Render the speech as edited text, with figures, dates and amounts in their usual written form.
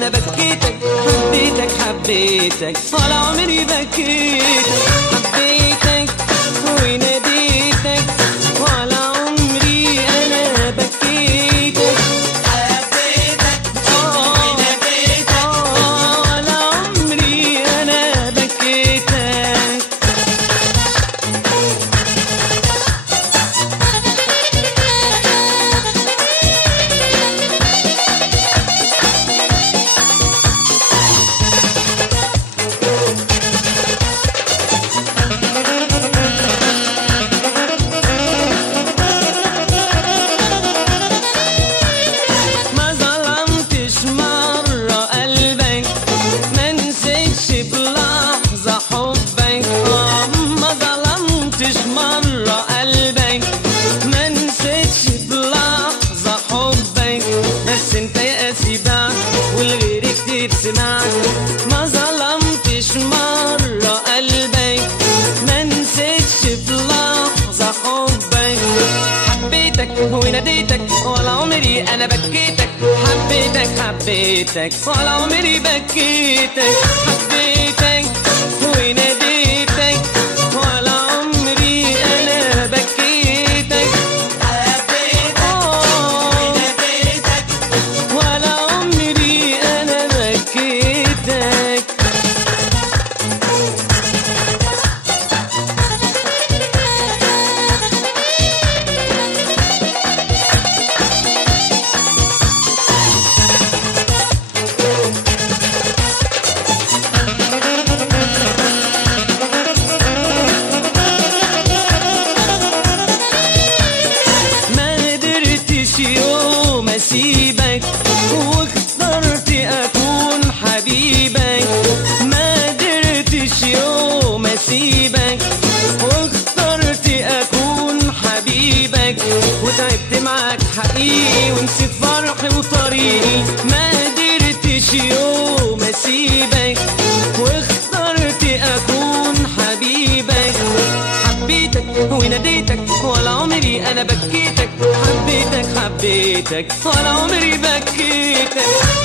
انا بكيتك، حبيتك حبيتك ولا عمري بكيتك، حبيتك وناديتك ولا عمري انا بكيتك، حبيتك وناديتك ولا عمري انا بكيتك. ما ظلمتش مرة قلبك، ما نسيتش بلحظة حبك، حبيتك وناديتك ولا عمري انا بكيتك، حبيتك حبيتك ولا عمري بكيتك، حبيتك وناديتك ولا عمري انا بكيتك، حبيتك وناديتك ولا عمري انا بكيتك. يوم اسيبك واخترت اكون حبيبك، ما قدرتش يوم اسيبك واخترت اكون حبيبك، وتعبت معاك حقيقي ونسيت فرحي وطريقي، ما قدرتش يوم اسيبك واخترت اكون حبيبك، حبيتك وناديتك ولا عمري انا بكيتك، حبيتك حبيتك ولا عمري بكيتك.